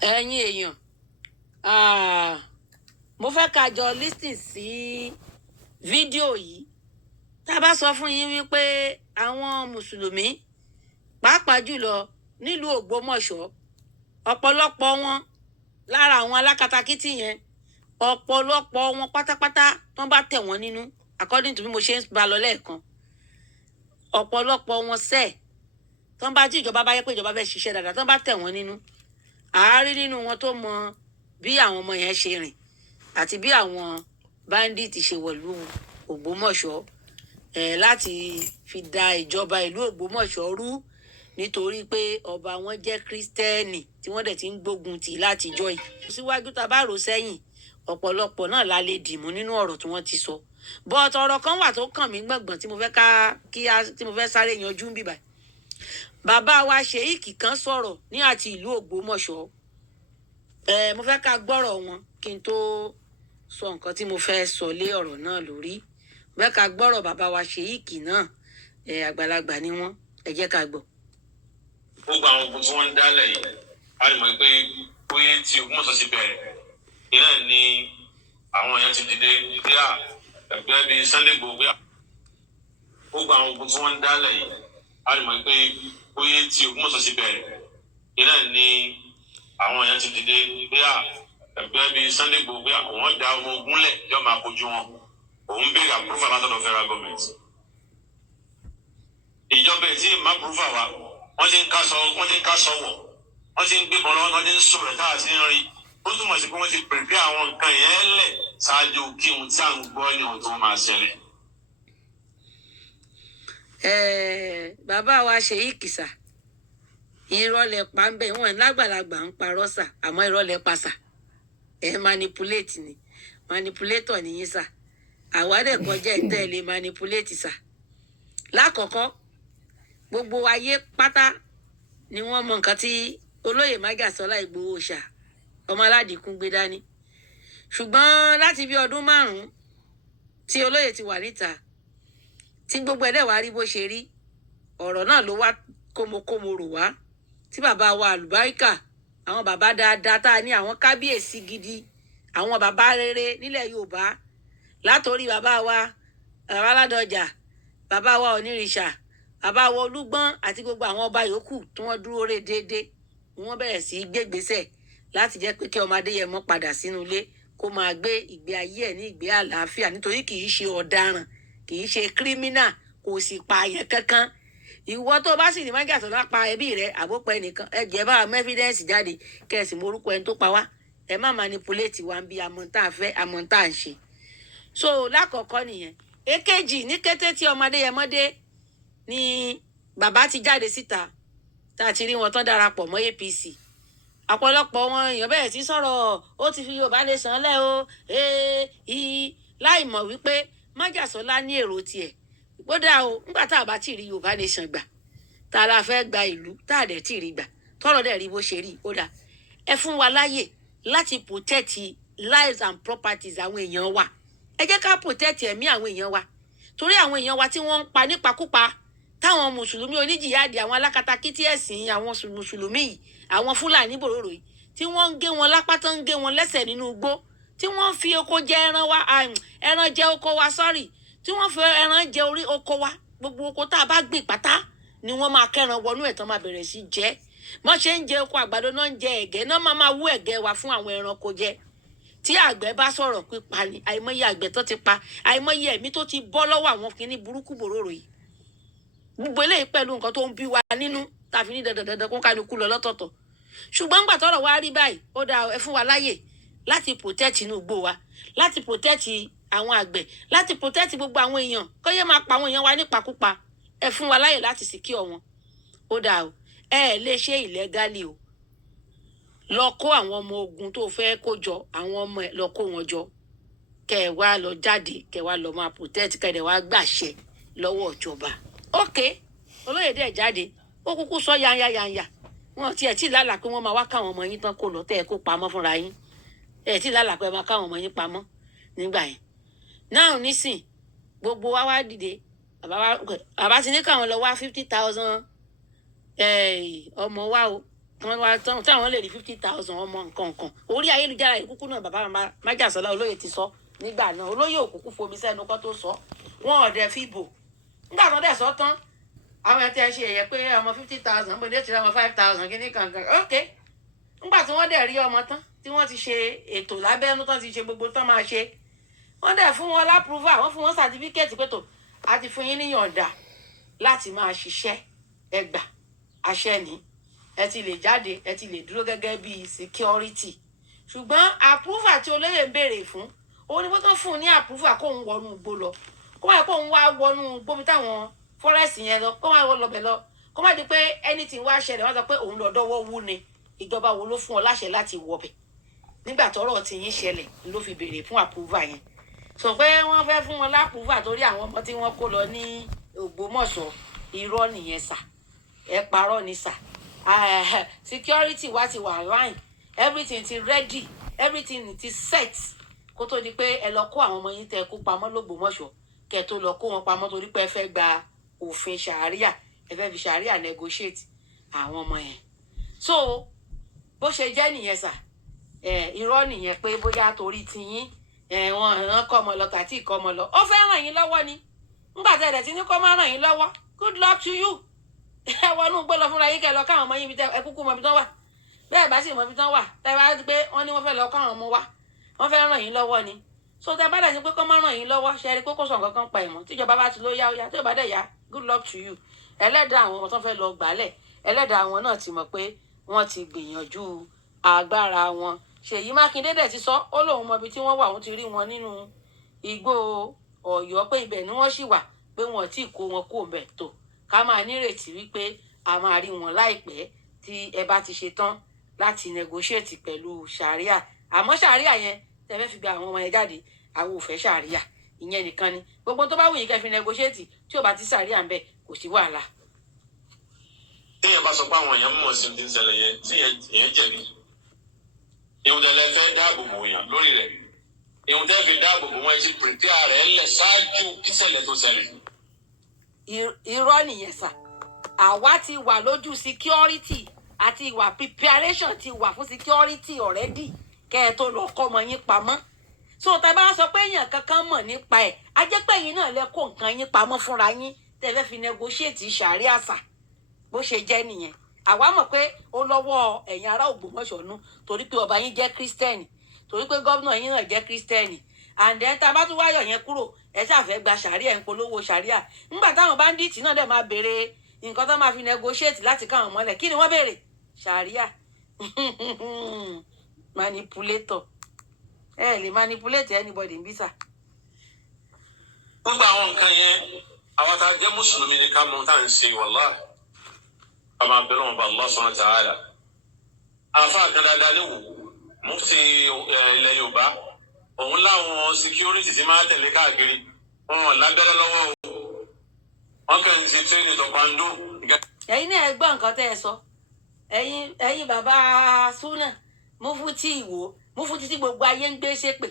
ẹ̀yin èèyàn mo fẹ́ ká jọ listen sí fídíò yìí. Tá a bá sọ fún yín wípé àwọn mùsùlùmí pàápàá jùlọ nílùú Ògbómọ̀ṣọ́ ọ̀pọ̀lọpọ̀ wọn lára àwọn alákatakítí yẹn ọ̀pọ̀lọpọ̀ wọn pátápátá tó bá tẹ̀ wọ́n nínú according to bí mo ṣe ń bá lọ lẹ́ẹ̀kan ọ̀pọ̀lọpọ̀ wọn sẹ́ẹ̀ tó bá tí ìjọba bá yẹ pé ìjọba fẹ́ ṣiṣẹ́ dáadáa tó bá tẹ̀ wọ́n nínú àárín nínú wọn tó mọ bí àwọn ọmọ yẹn ṣe rìn àti bí àwọn bandit ṣe wọ̀lú Ògbómọ̀ṣọ́ láti fi da ìjọba ìlú Ògbómọ̀ṣọ́ rú nítorí pé ọba wọn jẹ́ kírísítẹ́nì tí wọ́n dẹ̀ ti ń gbógun tì látijọ́ yìí. Síwájú tá a bá rò sẹ́yìn ọ̀pọ̀lọpọ̀ náà la lè dìmú nínú ọ̀rọ̀ tí wọ́n ti sọ. But ọ̀rọ̀ kan wà tó kàn mí gbọ̀ngbọ̀n tí mo fẹ́ sáré yanjú ń bíbà. Bàbá wa ṣèyíkì kan sọ̀rọ̀ ní àti ìlú Ògbómọ̀ṣọ́. Mo fẹ́ ká gbọ́rọ̀ wọn kí n tó sọ nǹkan tí mo fẹ́ sọ lé ọ̀rọ̀ náà lórí. Mo fẹ́ ká gbọ́rọ̀ bàbá wa ṣèyíkì náà àgbàlagbà ni wọ́n ẹ jẹ́ ká gbọ́. Gbogbo àwọn ogun tí wọ́n ń dálẹ̀ yìí a lè mọ̀ pé bóyá tí Ògbómọ̀ṣọ́ ti bẹ̀rẹ̀ iná ni àwọn èèyàn ti dìde pé ẹgbẹ́ bíi Sunday Igboho pé gbogbo àwọn ogun tí wọ́n ń dálẹ̀ yìí a lè mọ̀ pé bóyá tí Ògbómọ̀ṣọ́ ti bẹ̀rẹ̀ iná ni àwọn èèyàn ti dìde pé ẹgbẹ́ bíi Sunday Igboho pé wọ́n da ọmọ ogun lẹ̀ yóò máa kojú wọn òun béèrè àpúrúfà látọ̀dọ̀ federal government. Ìjọba ẹ̀ tí má púrúfà wa wọ́n ti ń ká sọ́wọ́ wọ́n ti ń gbébọn lọ́wọ́ wọ́n ti ń sọ̀rọ̀ táà sí ń rí ó túmọ̀ sí pé wọ́n ti pèpè àwọn nǹkan yẹn lẹ̀ ṣáájú kí ohun tí à ń gbọ́ ní ohun tó máa ṣẹlẹ̀. Bàbá wa ṣèyíkì sà ìrọ̀lẹ́ pa ń bẹ̀ wọ́n lágbàlagbà ń parọ́ sà àmọ́ ìrọ̀lẹ́ pa sà manipulate ni manipulator nìyí sà àwádẹ́ kọjá ìtẹ́lẹ̀ manipulate sà. Lákọ̀ọ́kọ́ gbogbo ayé pátá ni wọ́n mọ nǹkan tí olóyè májàsọ́lá Ìgbòho ṣà ọmọ aládìkún gbé dání ṣùgbọ́n láti bí ọdún 5 tí olóyè ti wà níta tí gbogbo ẹ̀dẹ̀ wá rí bó ṣe rí ọ̀rọ̀ náà ló wá kómokómo rò wá tí bàbá wa àlùbáríkà àwọn bàbá dáadáa tá a ní àwọn kábíyèsí gidi àwọn bàbá rere nílẹ̀ Yorùbá látòrí bàbá wa bàbá Ládọjà bàbá wa Onírìṣà bàbá wa Olúgbọ́n àti gbogbo àwọn ọba yòókù tí wọ́n dúró rè déédéé wọ́n bẹ̀rẹ̀ sí gbégbésẹ̀ láti jẹ́ pé kí ọmọ Adéyẹmọ padà sínú ilé kó máa gbé ìgbé ayé ẹ̀ ní ìgbé àlàáfíà nítorí kì í ṣe ọ̀daràn kì í ṣe kírímínà kò sì pààyàn kankan. Ìwọ tó bá sì ní májàsọ́lá pa ẹbí rẹ àbópọ̀ ẹnìkan ẹ jẹ́ bá mẹ́fídẹ́ǹsì jáde kẹ̀sì morúkọ ẹni tó pa wá ẹ má manipulate wa ń bí amọ̀ntà fẹ́ amọ̀ntà ń ṣe. So lákọ̀ọ́kọ́ nìyẹn. Èkejì ní kété tí ọmọ Adéyẹmọ dé ni bàbá ti jáde síta tá a ti rí wọn tán darapọ̀ mọ́ APC ọ̀pọ̀lọpọ̀ wọn èèyàn bẹ̀rẹ̀ sí sọ̀rọ̀ ó ti fi Yorùbá lè sàn lẹ́ o láì mọ̀ wípé májàsọ́lá ní èrò tiẹ̀ gbọ́dọ̀ o nígbà tá a bá ti rí Yorùbá lè sàn gbà tá a la fẹ́ gba ìlú tá a dẹ̀ ti rí gbà tọ́rọ̀ dẹ̀ rí bó ṣe rí ó dà ẹ fún wa láyè láti protect lives and properties àwọn èèyàn wa ẹ jẹ́ ká protect ẹ̀mí àwọn èèyàn wa torí àwọn èèyàn wa tí wọ́n ń pa nípakúpa táwọn mùsùlùmí oníjìyàdì àwọn alákatakítí ẹ̀sìn àwọn mùsùlùmí yìí àwọn fúlàní bòròrò yìí tí wọ́n ń gé wọn lápá tó ń gé wọn lẹ́sẹ̀ nínú igbó tí wọ́n fi oko jẹ ẹran jẹ oko wa sọ́rí tí wọ́n fi ẹran jẹ orí oko wa gbogbo oko tá a bá gbìn pátá ni wọ́n máa kẹ́ran wọnú ẹ̀ tán máa bẹ̀rẹ̀ sí jẹ wọ́n ṣe ń jẹ oko àgbàdo náà ń jẹ ẹ̀gẹ́ náà máa wú ẹ̀gẹ́ wa fún àwọn ẹranko jẹ tí àgbẹ̀ bá sọ̀rọ̀ pípa ni àìmọye àgbẹ̀ tó ti pa àìmọye ẹ̀mí tó ti bọ́ lọ́wọ́ àwọn kinní burúkú bòròrò yìí gbogbo eléyìí pẹ̀lú nǹkan tó ń bí wa nínú tàbí ní dandandandan kó kálukú lọ lọ́tọ̀ọ̀tọ̀ ṣùgbọ́n gbà tọ́rọ̀ wá rí báyìí ó dáa ẹ fún wa láyè láti protect inú igbó wa láti protect àwọn àgbẹ̀ láti protect gbogbo àwọn èèyàn kó yẹ máa pa àwọn èèyàn wa nípakúpa ẹ fún wa láyè láti secure wọn ó dáa o ẹ lè ṣe illegally o lọ kó àwọn ọmọ ogun tó fẹ́ kó jọ àwọn ọmọ ẹ lọ kó wọn jọ kẹ ẹ wá lọ jáde kẹ ẹ wá lọ máa protect kẹ ẹ wá gbàṣẹ lọ́wọ́ ìjọba ok olóyè dẹ̀ jáde ó kúkú sọ yanya wọn tiẹ̀ tí lálà pé wọ́n máa wá káwọn ọmọ yín tán kó lọ tẹ́ ẹ kó pamọ́ fúnra yín tí lálà pé ẹ máa káwọn ọmọ yín pamọ́ nígbà yẹn náà nísìn gbogbo wa wá dìde bàbá ti ní káwọn lọ wá 50,000 ọmọ wa o wọ́n wá tán táwọn lè rí 50,000 ọmọ nǹkan kan orí ayélujára ìkúkú náà bàbá májàsọ́lá olóyè ti sọ nígbà náà olóyè òkùnkùn fomi sẹ́nu kọ́ tó sọ wọn ọ̀dẹ̀ fi bò nígbà tó dẹ̀ sọ tán àwọn ẹ̀ tẹ́ ṣe ẹ̀yẹ pé ọmọ 50,000 bó dé ti rí ọmọ 5,000 kíní kankan ok nígbà tí wọ́n dẹ̀ rí ọmọ tán tí wọ́n ti ṣe ètò lábẹ́nú tán ti ṣe gbogbo tán máa ṣe wọ́n dẹ̀ fún wọn lápúrúfà wọ́n fún wọn sàtífíkẹ́ẹ̀tì pé tó a ti fún yín níyọ̀ǹda láti máa ṣiṣẹ́ ẹgbà àṣẹ ní ẹ ti lè jáde ẹ ti lè dúró gẹ́gẹ́ bí security ṣùgbọ́n àpúrúfà tí olóyè ń béèrè fún òun ni wọ́n tán fún un ní àpúrúfà kóun wọnú igbó lọ kó má kóun wá wọnú igbó bí táwọn fọ́rẹ́sì yẹn lọ kó má wọ lọbẹ̀ lọ kó má di pé anything wá ṣẹlẹ̀ wọ́n sọ pé òun lọ dọ́wọ́ wú ni ìjọba wo ló fún ọ láṣẹ láti wọbẹ̀ nígbà tọ́rọ̀ tí yín ṣẹlẹ̀ ló fi béèrè fún àpúrúfà yẹn sọ pé wọ́n fẹ́ fún wọn lápúrúfà torí àwọn ọmọ tí wọ́n kó lọ ní Ògbómọ̀ṣọ́ irọ́ nìyẹn sà ẹ parọ́ ni sà security wa ti wà line everything ti ready everything ti set kó tó di pé ẹ lọ kó àwọn ọmọ yín tẹ́ kó pamọ́ l'Ógbómọ̀ṣọ́ kẹ́ tó lọ kó wọn pamọ́ torí pé ẹ fẹ́ gba òfin ṣàríà ẹ fẹ́ fi ṣàríà negotiate àwọn ọmọ yẹn so bó ṣe jẹ́ nìyẹn sà irọ́ nìyẹn pé bóyá torí tiyín wọn kọ́ ọmọ lọ tàbí ìkọ́ ọmọ lọ ó fẹ́ ràn yín lọ́wọ́ ni nígbà tẹ́ ẹ̀dẹ̀ tí ní kó má ràn yín lọ́wọ́ good luck to you ẹ wọnú gbọ́ lọ fúnra yín kẹ́ lọ káwọn ọmọ yín ẹ kúkú mọ ibi tán wà bẹ́ẹ̀ bá sì mọ ibi tán wà tẹ́ bá pé wọ́n ní wọ́n fẹ́ lọ káwọn ọmọ wa wọ́n fẹ́ ràn yín lọ́wọ́ ni so tẹ́ bá dẹ̀ sí pé kó má ràn yín lọ́wọ́ ṣe rí pé kó sọ nǹkan kan pa ìmọ̀ tíjọba bá ti ló yá ó yá tó bá dẹ̀ yá good luck to you ẹlẹ́dàá àwọn ọmọ tán fẹ́ lọ gbálẹ̀ ẹlẹ́dàá àwọn náà ti mọ̀ pé wọ́n ti gbìyànjú agbára wọn Ṣèyí Mákindé dẹ̀ ti sọ ó lóun mọ ibi tí wọ́n wà òun ti rí wọn nínú igbó Ọ̀yọ́ pé ibẹ̀ ni wọ́n sì wà pé wọn tí kó wọn kó bẹ̀ tó ká máa nírètí wípé a máa rí wọn láìpẹ́ tí ẹ bá ti ṣe tán láti negotiate pẹ̀lú ṣàríà àmọ́ ṣàríà yẹn tẹ́ fẹ́ fi gba àwọn ọmọ yẹn jáde àwọn ò fẹ́ ṣàríà ìyẹn nìkan ni gbogbo tó bá wù yín kẹ́ fi negotiate tí ò bá ti ṣàríà ń bẹ kò sí wàhálà. téèyàn bá sọ pé àwọn èèyàn mọ̀ sí ti ń ṣẹlẹ̀ yẹn tí èèyàn jẹ̀bi ìhun tẹ́lẹ̀ fẹ́ dáàbò bò yàn lórí rẹ̀ ìhun tẹ́ fi dáàbò bò wọ́n ti pèpè rẹ̀ ńlẹ̀ ṣáájú kíṣẹ̀lẹ̀ tó ṣẹlẹ̀. irọ́ nìyẹn sà àwa ti wà lójú security àti ìwà preparation ti wà fún security already kẹ́ ẹ tó lọ kọ́ ọmọ yín pamọ́ so tẹ́ bá sọ pé èèyàn kankan mọ̀ nípa ẹ̀ á jẹ́ pé ẹ̀yin náà lẹ kó nǹkan yín pamọ́ fúnra yín tẹ́ fẹ́ fi negotiate ṣàríà sà bó ṣe jẹ́ nìyẹn àwa mọ̀ pé ó lọ́wọ́ ẹ̀yin ará Ògbómọ̀ṣọ́ nú torí pé ọba yín jẹ́ kírísítẹ́nì torí pé gómìnà yín náà jẹ́ kírísítẹ́nì and then tá a bá tún wáyọ̀ yẹn kúrò ẹ ṣàfẹ́ gba ṣàríà ń polówó ṣàríà nígbà táwọn báńdíìtì náà dẹ̀ máa béèrè nǹkan tó máa fi negotiate láti káwọn mọ́lẹ̀ kí ni wọ́n béèrè ṣàríà manipulator ẹ lè manipulate anybody ń bí sà. gbogbo àwọn nǹkan yẹn àwọn tá a jẹ́ mùsùlùmí ni ká mọ tá à ń ṣe wàláhì àmọ́ abẹ́rẹ́ wọn bá Allah subhanahu wa ta'ala àfa kan dáadáa ní wò mufti ilẹ̀ Yorùbá òun láwọn security ti máa tẹ̀lé káàkiri wọn lábẹ́rẹ́ lọ́wọ́ o wọn kàn ń ṣe training tọpando. ẹ̀yin náà ẹ gbọ́ nǹkan tẹ́ ẹ sọ ẹ̀yin bàbá súnà Mufti Ìwó Mufti tí gbogbo ayé ń gbé ṣépè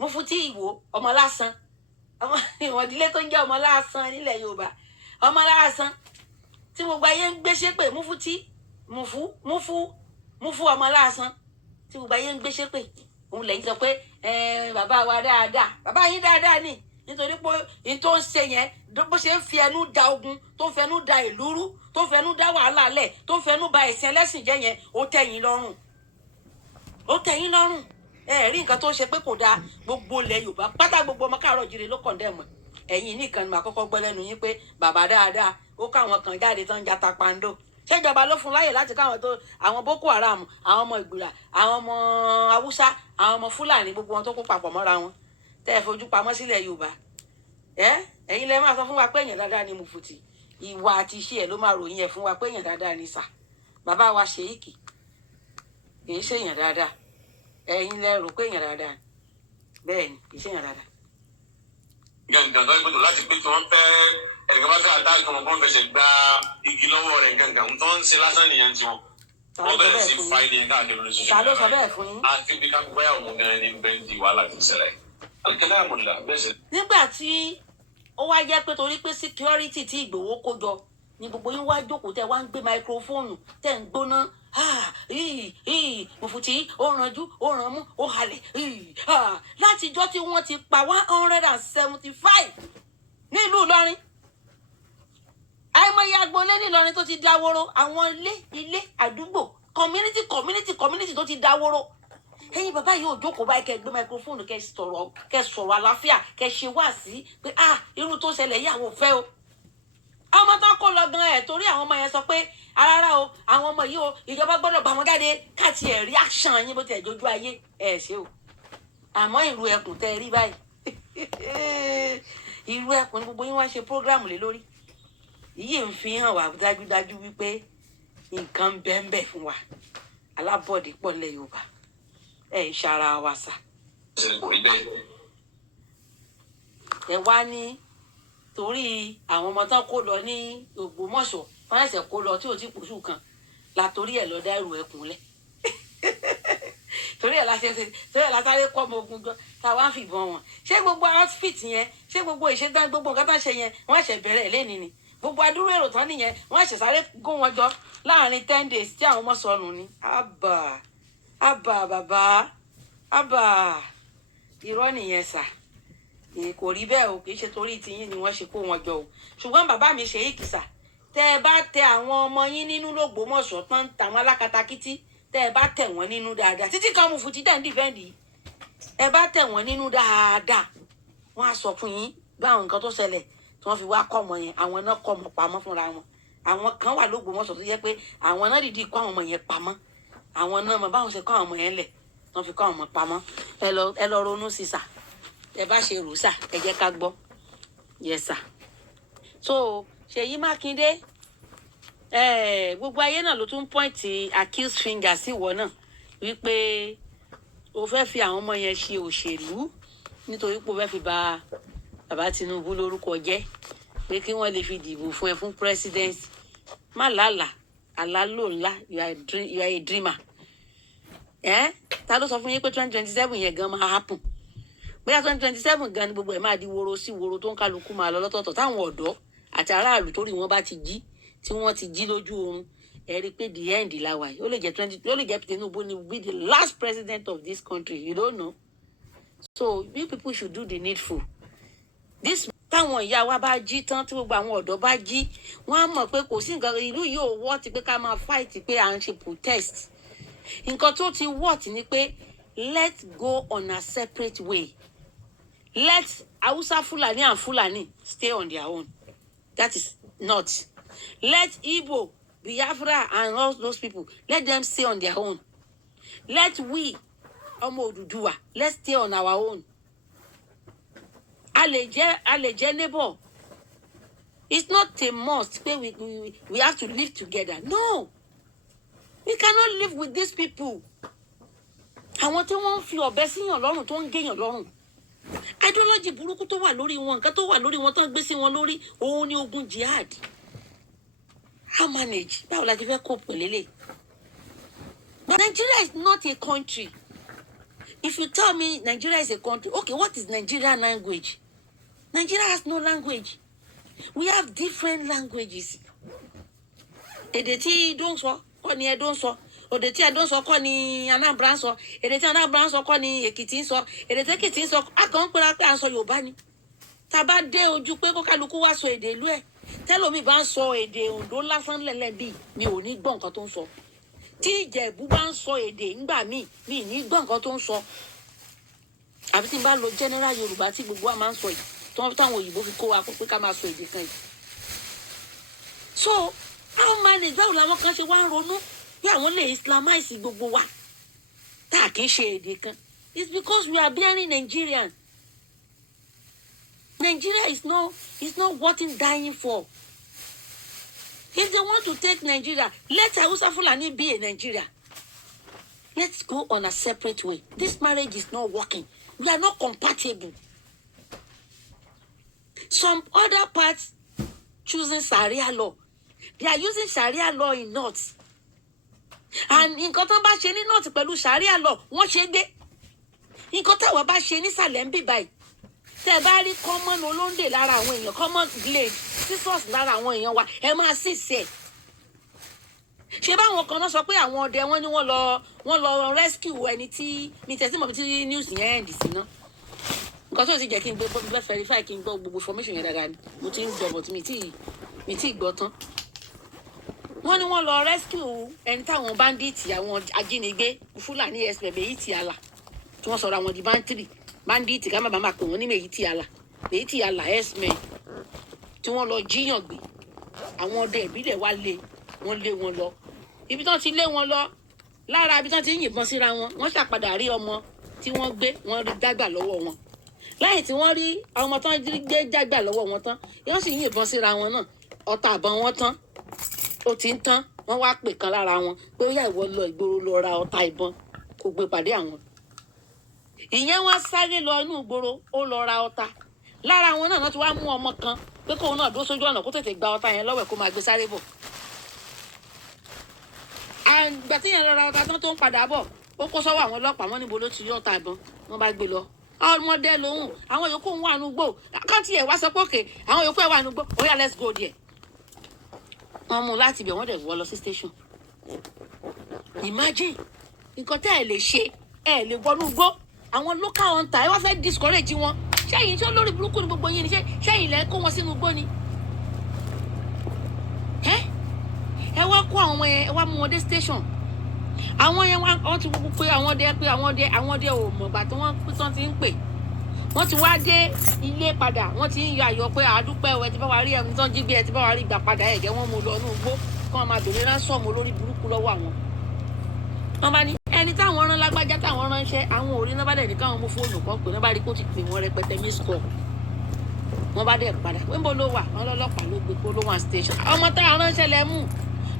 Mufti Ìwó ọmọ lásán ọmọ ìwọ̀ndílé tó ń jẹ́ ọmọ lásán nílẹ̀ Yorùbá ọmọ lásán tí gbogbo ayé ń gbé ṣépè mufu ọmọ lásán tí gbogbo ayé ń gbé ṣépè òun lẹ́yìn sọ pé bàbá wa dáadáa bàbá yín dáadáa ni nítorí pé n tó ń ṣe yẹn bó ṣe ń fi ẹnu da ogun tó ń fẹnu da ìlú rú tó ń fẹnu dá wàhálà lẹ̀ tó ń fẹnu ba ẹ̀sìn ẹlẹ́sìn jẹ́ yẹn ó tẹ́yìn lọ́rùn ẹ rí nǹkan tó ń ṣe pé kò dáa gbogbo ilẹ̀ Yorùbá pátá gbogbo ọmọ káàárọ̀ jíire ló kàn dẹ́mọ̀ ẹ̀yin nìkan ni màá kọ́kọ́ gbọ́ lẹ́nu yín pé bàbá dáadáa ó káwọn kan jáde tán jata pando ṣèjọba ló fún láyè láti káwọn tó àwọn Boko Haram àwọn ọmọ Ìgbìlà àwọn ọmọ Haúsá àwọn ọmọ Fúlàní gbogbo wọn tó kó papọ̀ mọ́ra wọn tẹ́ ẹ fojú pamọ́ sílẹ̀ Yorùbá ẹ̀yin lẹ máa sọ fún wa pé èèyàn dáadáa ni Mufti ìwà àti iṣẹ́ ẹ̀ ló máa ròyìn ẹ̀ fún wa pé èèyàn dáadáa ni sà bàbá wa Sheikh kì í ṣe èèyàn dáadáa ẹ̀yin lẹ rò pé èèyàn dáadáa bẹ́ẹ̀ ni kì í ṣe èèyàn dáadáa. gàǹgàn tó ń gbẹdọ̀ láti pé tí wọ́n fẹ́ ẹnìkan bá fẹ́ àtàkì ọmọ kan fẹsẹ̀ gba igi lọ́wọ́ rẹ̀ gàǹgàn tó ń ṣe lásán nìyẹn tí wọ́n bẹ̀rẹ̀ sí fa ilé yẹn káàkiri lórí ṣoṣo. ta ló sọ bẹ́ẹ̀ fún yín. àfi bí ká gbé àwọn gan ní bẹ́ẹ̀ di wàhálà ti ṣẹlẹ̀. alikẹ́lẹ́ àmọ̀lá bẹ́ẹ̀ ṣe. nígbà tí ó wá jẹ́ pé torí pé security tí Ìgbòho kó jọ ni gbogbo yín wá jókòó tẹ́ wá ń gbé máikrófóònù tẹ́ ń gbóná Mùfùtí ó ranjú ó ranmú ó halẹ̀ látijọ́ tí wọ́n ti pa 175 nílùú Ìlọrin. àìmọye agboolé ní Ìlọrin tó ti dáwóró, àwọn ilé àdúgbò community tó ti dáwóró. ẹ̀yin bàbá yìí ò jókòó báyìí kẹ́ gbé microphone kẹ́ sọ̀rọ̀ àlàáfíà kẹ́ ṣe wá sí pé irú tó ṣẹlẹ̀ yìí àwọn ò fẹ́ o. ọmọ tán kó lọ gan ẹ̀ torí àwọn ọmọ yẹn sọ pé rárá o àwọn ọmọ yìí o ìjọba gbọ́dọ̀ gbà wọ́n jáde káàtì ẹ̀ reaction yín bó ti ẹ̀ jójú ayé ẹ̀ ṣe o. àmọ́ ìlú ẹkùn tẹ́ rí báyìí ìlú ẹkùn ni gbogbo yín wá ṣe program lé lórí. yìí ń fi hàn wá dájúdájú wípé nǹkan ń bẹ́ẹ̀ fún wa alábọ̀dé pọ̀ nílẹ̀ Yorùbá ẹ̀ ń ṣara wa sà. ẹ wá ní torí àwọn ọmọ tán kó lọ ní Ògbómọ̀ṣọ́ wọn ẹsẹ̀ kó lọ tí ò ti pòṣù kan látòrí ẹ̀ lọ dá ẹrù ẹkùn lẹ̀ torí ẹ̀ lásáré kọ́ ọmọ ogun gan táwa ń fìbọn wọn. ṣé gbogbo outfit yẹn ṣé gbogbo ìṣẹ́dá gbogbo nǹkan tá ṣe yẹn wọ́n ẹ̀ṣẹ̀ bẹ̀rẹ̀ lẹ́ni ni gbogbo adúrú èrò tán nìyẹn wọ́n ẹ̀ṣẹ̀ sáré gún wọn jọ láàrin 10 days tí àwọn ọmọ sọnù ni. àbà bàbá irọ́ nìyẹn sà kò rí bẹ́ẹ̀ o kì í ṣe torí tiyín ni wọ́n ṣe kó wọn jọ o. ṣùgbọ́n bàbá mi ṣe ìkìsà tẹ́ ẹ bá tẹ àwọn ọmọ yín nínú l'Ógbómọ̀ṣọ́ tán tàwọn alákatakítí tẹ́ ẹ bá tẹ̀ wọ́n nínú dáadáa títí kan Mùfùtí tẹ̀ ń dìfẹ́ǹdì ẹ bá tẹ̀ wọ́n nínú dáadáa wọ́n á sọ fún yín bí àwọn nǹkan tó ṣẹlẹ̀ tí wọ́n fi wá kọ́ ọmọ yẹn àwọn náà kọ́ ọmọ pamọ́ fúnra wọn. àwọn kan wà l'Ógbómọ̀ṣọ́ tó yẹ pé àwọn náà dìdí kọ́ àwọn ọmọ yẹn pamọ́ àwọn náà mọ báwọn ṣe kọ́ àwọn ọmọ yẹn lẹ̀ tí wọ́n fi kọ́ àwọn ọmọ pamọ́. ẹ lọ ronú sí sà ẹ bá ṣe rò sà ẹ jẹ́ ká gbọ́ yẹ sà. so Ṣèyí Mákindé gbogbo ayé náà ló tún pọ́ìntì accused finger sí ìwọ náà wípé o fẹ́ fi àwọn ọmọ yẹn ṣe òṣèlú nítorí pé o fẹ́ fi bà bàbá Tinubu lórúkọ jẹ́ pé kí wọ́n lè fi dìbò fún ẹ fún president. má làálàá àlálò ńlá you are a dreamer. Ta ló sọ fún yín pé 2027 yẹn gan máa happen? bóyá 2027 gan ni gbogbo ẹ̀ máa di woro sí woro tó ń kálukú máa lọ lọ́tọ̀ọ̀tọ̀ táwọn ọ̀dọ́ àti aráàlú torí wọn bá ti jí tí wọ́n ti jí lójú oorun ẹ rí i pé the end la wà yìí ó lè jẹ́ Tinubu ni be the last president of this country you don't know. so we people should do the needful. this táwọn ìyá wa bá jí tán tí gbogbo àwọn ọ̀dọ́ bá jí wọ́n á mọ̀ pé kò sí nǹkan ìlú yìí ò wọ́ ti pé ká máa fight pé à ń ṣe protest. nǹkan tó ti wọ́ ti ni pé let's go on a separate way. Let Hausa Fulani and Fulani stay on their own. That is not. Let Igbo, Biafra and all those people, let them stay on their own. Let we, Ọmọ Odùduwà, let's stay on our own. A lè jẹ́ neighbor. It's not a must. We have to live together. No. We cannot live with these people. Àwọn tí wọ́n fi ọ̀bẹ síyàn lọ́rùn tó ń gèyàn lọ́rùn. Ideology burúkú tó wà lórí wọn nǹkan tó wà lórí wọn tó ń gbé sí wọn lórí òun ni ogun jihad. How manage? Báwo la ti fẹ́ cope pẹ̀lú eléyìí? But Nigeria is not a country. If you tell me Nigeria is a country, okay, what is Nigerian language? Nigeria has no language. We have different languages. Èdè tí Ìdó ń sọ kọ́ ni Ẹdó ń sọ. Èdè tí Ẹdó ń sọ kọ́ ni Anambra ń sọ. Èdè tí Anambra ń sọ kọ́ ni Èkìtì ń sọ. Èdè tí Èkìtì ń sọ a kàn ń pera pé à ń sọ Yorùbá ni. Tá a bá dé ojú pé kó kálukú wá sọ èdè ìlú ẹ̀. Tẹ́lómi bá ń sọ èdè Oǹdó lásán lẹ́lẹ́ bí mi ò ní gbọ́ nǹkan tó ń sọ. Tí Ìjẹ̀bú bá ń sọ èdè ńgbà mi ní gbọ́ nǹkan tó ń sọ. Àbí tí n bá lo general Yorùbá tí gbogbo wa máa ń sọ yìí táwọn òyìnbó fi kó wa pé ká máa sọ èdè kan yìí. So how manage báwo làwọn kan ṣe wá ń ronú bí àwọn lè islamize gbogbo wa tá a kì í ṣe èdè kan? It's because we are bearing Nigerian. Nigeria is not worth dying for. If they want to take Nigeria, let Hausa Fulani be a Nigeria. Let's go on a separate way. This marriage is not working. We are not compatible. Some other parts choosing Sharia law. They are using Sharia law in North. And nǹkan tó bá ṣe ní North pẹ̀lú Sharia law, wọ́n ṣe gbé. Nǹkan táwa bá ṣe ní Salem bí báyìí. Tẹ́ bá rí common olóńdè lára àwọn èèyàn, common blade, scissors lára àwọn èèyàn wa, ẹ máa sì ṣe. ṣé báwọn kan náà sọ pé àwọn ọdẹ wọn ni wọ́n lọ rescue ẹni tí mi tẹ̀sí mọ̀ tí news yẹn end sí náà nǹkan tó ti jẹ́ kí n gbé bọ́ verify kí n gbọ́ gbogbo information yẹn dáadáa ni mo ti ń gbọ́ but mi tí gbọ́ tán. Wọ́n ní wọ́n lọ rescue ẹni táwọn bandits àwọn ajínigbé Fúlàní ẹ̀sìn èyí tí àlà tí wọ́n sọ̀rọ̀ àwọn di bandits ká má bàa máa pè wọ́n ní èyí tí àlà ẹ̀sìn tí wọ́n lọ jíyàn gbé àwọn ọdẹ ìbílẹ̀ wá wọ́n lé wọn lọ ibi tán ti lé wọn lọ lára ibi tán ti ń yìnbọn síra wọ́n ṣàpadà rí ọmọ tí wọ́n gbé wọ́n rí dágbà lọ́wọ́ wọn lẹ́yìn tí wọ́n rí àwọn ọmọ tán gbé jágbà lọ́wọ́ wọn tán yóò sì yìnbọn síra wọn náà ọta àbọn wọn tán ó ti ń tán wọ́n wá pè kan lára wọn pé ó yá ìwọ lọ ìgboro lọ ra ọta ìbọn kó gbé pàdé àwọn ìyẹn wọ́n sáré lọ inú ìgboro ó lọ ra ọta lára wọn náà ti wá mú ọmọ kan pé kóun náà dúró sójú ọ̀nà kó tètè gba ọta yẹn lọ́wọ́ ẹ̀ kó máa gbé sáré bọ̀ àgbà tí yẹn lọ ra ọta tán tó ń padà bọ̀ ó kó sọ́wọ́ àwọn ọlọ́pàá wọn níbo ló ti rí ọta ìbọn wọ́n bá gbé lọ ọmọdé lòun àwọn yòókù ń wà nùgbò káàtì ẹ̀ wá sọ pé òkè àwọn yòókù ẹ̀ wà nùgbò ó yá let's go there wọ́n mú láti ibẹ̀ wọ́n dẹ̀ wọ́ lọ sí station imagine nǹkan tẹ́ ẹ̀ lè ṣe ẹ̀ lè wọnú gbó àwọn local hunter ẹ wá fẹ́ discourage wọn ṣẹ́yìn tí ó lórí burúkú ni gbogbo yín ni ṣẹ́yìn lẹ́ kó wọn sínú gbó ni ẹ wá kó àwọn ọmọ yẹn ẹ wá mú wọn dé station àwọn yẹn wọ́n ti wúwo pé àwọn ọdẹ ò mọ̀gbà tí wọ́n pín tán ti ń pè wọ́n ti wá dé ilé padà wọ́n ti ń yọ àyọ̀ pé àdúpẹ́ ẹ ti bá wa rí ẹni tán jí gbé ẹ ti bá wa rí gbà padà ẹ̀jẹ̀ wọ́n mú lọ ní ugbó kí wọ́n máa dòwe ránṣọ́ọ̀mù olórí burúkú lọ́wọ́ àwọn. wọ́n bá ní ẹni táwọn rán lágbájá táwọn ránṣẹ́ àwọn òrí náà bá dẹ̀ ní káwọn mú fóònù kan pè náà bá rí kó ti pè wọ́n rẹpẹtẹ miss call wọ́n bá dẹ̀ padà pé níbo ló wà wọ́n lọ́lọ́pàá ló gbé kó ló wà station ọmọ táwọn ránṣẹ́ lẹ mú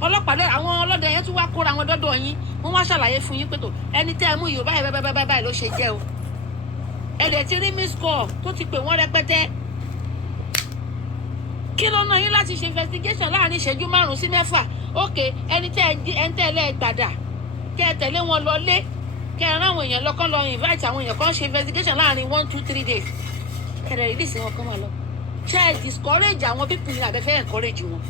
ọlọ́pàá lẹ àwọn ọlọ́dẹ yẹn tún wá kóra wọn dọ́dọ̀ yín wọ́n wá ṣàlàyé fún yín pé tó ẹni tẹ́ ẹ mú yìí báyìí ló ṣe jẹ́ o ẹ̀dẹ̀ ti rí miss call tó ti pè wọ́n rẹpẹtẹ kí ló ná yín láti ṣe investigation láàrin ìṣẹ́jú 5 sí 6 ok ẹni tẹ́ ẹ lẹ́ẹ̀gbàdà kẹ́ ẹ tẹ̀lé wọn lọ lé kẹ́ ẹ rán àwọn èèyàn lọ́kàn lọ invite àwọn èèyàn kan ṣe investigation láàrin 1, 2, 3 days kẹ́ ẹ release wọn kán wà lọ ṣe ẹ discourage àwọn people ní àbẹ́fẹ́ encourage wọn